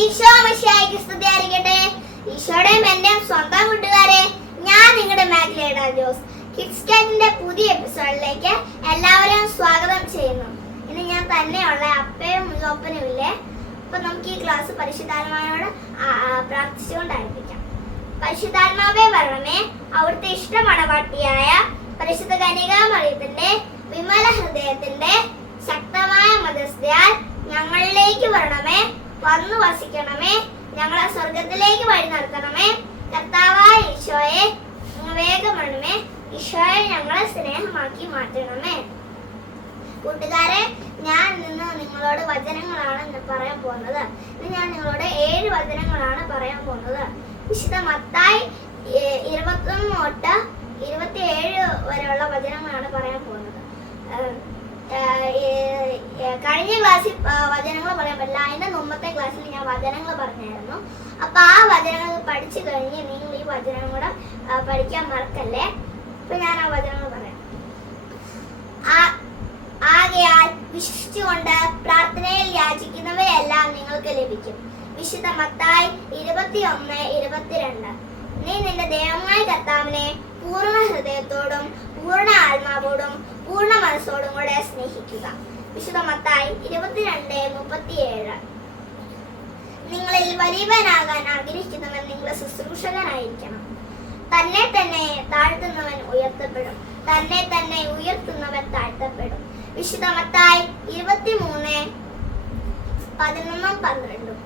ഈശോ മിശിഹായ്ക്ക് സ്തുതിയായിരിക്കട്ടെ ഈശോയുടെയും എന്റെയും സ്വന്തം കൂട്ടുകാരെ ഞാൻ നിങ്ങളുടെ മാഗ്ലേഡ ജോസ്. കിഡ്സ് കാറ്റിന്റെ പുതിയ എപ്പിസോഡിലേക്ക് എല്ലാവരെയും സ്വാഗതം ചെയ്യുന്നു. ഇന്ന് ഞാൻ തന്നെയുള്ള അപ്പയും മുഖപ്പനും ഇല്ലേ? അപ്പൊ നമുക്ക് ഈ ക്ലാസ് പരിശുദ്ധാത്മാവിനോട് പ്രാർത്ഥിച്ചുകൊണ്ട് ആരംഭിക്കാം പരിശുദ്ധാത്മാവേ വരണമേ. അവിടുത്തെ ഇഷ്ടമണവാട്ടിയായ പരിശുദ്ധ കനികാമറിയത്തിന്റെ വിമല ഹൃദയത്തിന്റെ ശക്തമായ മതസ്ഥയാൽ ഞങ്ങളിലേക്ക് വരണമേ. വന്നു വസിക്കണമേ. ഞങ്ങളെ സ്വർഗത്തിലേക്ക് വഴി നടത്തണമേ. കർത്താവായ ഈശോയെ വേഗമണമേ ഈശോയെ ഞങ്ങളെ സ്നേഹമാക്കി മാറ്റണമേ. കൂട്ടുകാരെ ഞാൻ ഇന്ന് നിങ്ങളോട് വചനങ്ങളാണ് ഇന്ന് പറയാൻ പോകുന്നത്. ഇന്ന് ഞാൻ നിങ്ങളോട് ഏഴ് വചനങ്ങളാണ് പറയാൻ പോകുന്നത്. വിശുദ്ധ മത്തായി ഇരുപത്തൊന്ന് തൊട്ട് ഇരുപത്തിയേഴ് വരെയുള്ള വചനങ്ങളാണ് പറയാൻ പോകുന്നത്. കഴിഞ്ഞ ക്ലാസ്സിൽ വചനങ്ങൾ പറയാൻ പറ്റില്ല. അതിന്റെ മുമ്പത്തെ ക്ലാസ്സിൽ ഞാൻ വചനങ്ങൾ പറഞ്ഞായിരുന്നു. അപ്പൊ ആ വചനങ്ങൾ പഠിച്ചു കഴിഞ്ഞ് നിങ്ങൾ ഈ വചനം കൂടെ പഠിക്കാൻ മറക്കല്ലേ? അപ്പൊ ഞാൻ ആ വചനങ്ങൾ പറയാം. ആകയാൽ വിശ്വസിച്ചുകൊണ്ട് പ്രാർത്ഥനയിൽ യാചിക്കുന്നവയെല്ലാം നിങ്ങൾക്ക് ലഭിക്കും. വിശുദ്ധ മത്തായി ഇരുപത്തി ഒന്ന് ഇരുപത്തിരണ്ട്. നീ നിന്റെ ദൈവമായ കർത്താവിനെ പൂർണ ഹൃദയത്തോടും പൂർണ ആത്മാവോടും പൂർണ മനസ്സോടും കൂടെ സ്നേഹിക്കുക. വിശുദ്ധ മത്തായി ഇരുപത്തിരണ്ട് മുപ്പത്തിയേഴ്. നിങ്ങളിൽ വലിയവനാകാൻ ആഗ്രഹിക്കുന്നവൻ നിങ്ങളുടെ ശുശ്രൂഷകനായിരിക്കണം. തന്നെ തന്നെ താഴ്ത്തുന്നവൻ ഉയർത്തപ്പെടും. തന്നെ തന്നെ ഉയർത്തുന്നവൻ താഴ്ത്തപ്പെടും. വിശുദ്ധ മത്തായി ഇരുപത്തിമൂന്ന് പതിനൊന്നും പന്ത്രണ്ടും.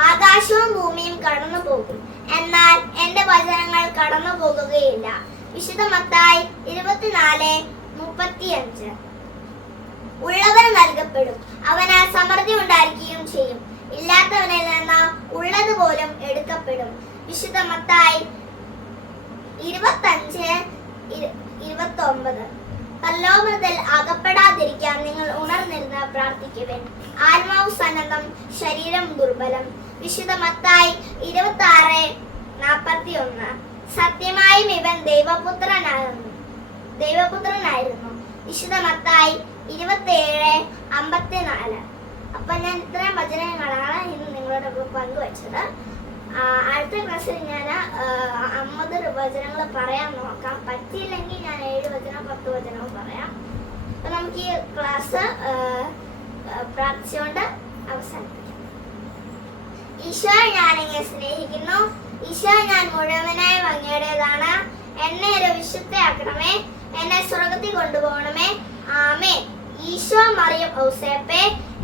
ആകാശവും ഭൂമിയും കടന്നു പോകും എന്നാൽ എന്റെ വചനങ്ങൾ കടന്നു പോകുകയില്ല വിശുദ്ധ മത്തായി ഇരുപത്തിനാല് മുപ്പത്തിയഞ്ച്. ഉള്ളവന് നൽകപ്പെടും. അവന് സമൃദ്ധി ഉണ്ടായിരിക്കുകയും ചെയ്യും. ഇല്ലാത്തവനിൽ നിന്ന് ഉള്ളത് പോലും എടുക്കപ്പെടും. വിശുദ്ധ മത്തായി ഇരുപത്തഞ്ച് ഇരുപത്തി പ്രലോഭനത്തിൽ അകപ്പെടാതിരിക്കാൻ നിങ്ങൾ ഉണർന്നിരുന്ന് പ്രാർത്ഥിക്കുവൻ. ആത്മാവ് സന്നദ്ധം ശരീരം ദുർബലം. വിശുദ്ധ മത്തായി ഇരുപത്തി ആറ് നാൽപ്പത്തി ഒന്ന് സത്യമായും ഇവൻ ദൈവപുത്രനാകുന്നു. ദൈവപുത്രനായിരുന്നു. വിശുദ്ധ മത്തായി ഇരുപത്തിയേഴ് അമ്പത്തിനാല്. അപ്പൊ ഞാൻ ഇത്രയും വചനങ്ങളാണ് ഇന്ന് നിങ്ങളോട് പങ്കുവച്ചത്. അടുത്ത ക്ലാസ്സിൽ ഞാൻ അമ്പത് വചനങ്ങൾ പറയാൻ നോക്കാം. പറ്റിയില്ലെങ്കിൽ ഞാൻ ഏഴ് വചനം പത്ത് വചനവും പറയാം. അപ്പൊ നമുക്ക് ഈ ക്ലാസ് പ്രാർത്ഥിച്ചുകൊണ്ട് അവസാനിപ്പിക്കാം. ഈശോ ഞാൻ ഇങ്ങനെ സ്നേഹിക്കുന്നു. ഈശോ ഞാൻ മുഴുവനായി അങ്ങയുടേതാണ്. എന്നെ ഒരു വിശുദ്ധയാക്കണമേ. എന്നെ സ്വർഗത്തിൽ കൊണ്ടുപോകണമേ. ആമേ ഈശോ മറിയം ഔസേപ്പെ.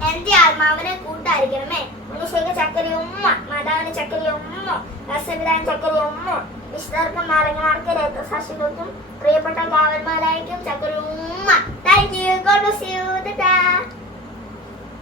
എന്റെ ആത്മാവിനെ കൂട്ടായിരിക്കണമേ. മനുഷ്യക്ക് ചക്കരി ഉമ്മ മാതാവിന് ചക്കരി ഉമ്മ രസവിധാൻ ചക്കരി ഉമ്മ വിശുദ്ധർക്കും നാരങ്ങമാർക്ക് രക്തസാക്ഷികൾക്കും പ്രിയപ്പെട്ട കാവന്മാരായിരിക്കും ചക്കരി ഉമ്മ താങ്ക് യു ഗോഡ് യു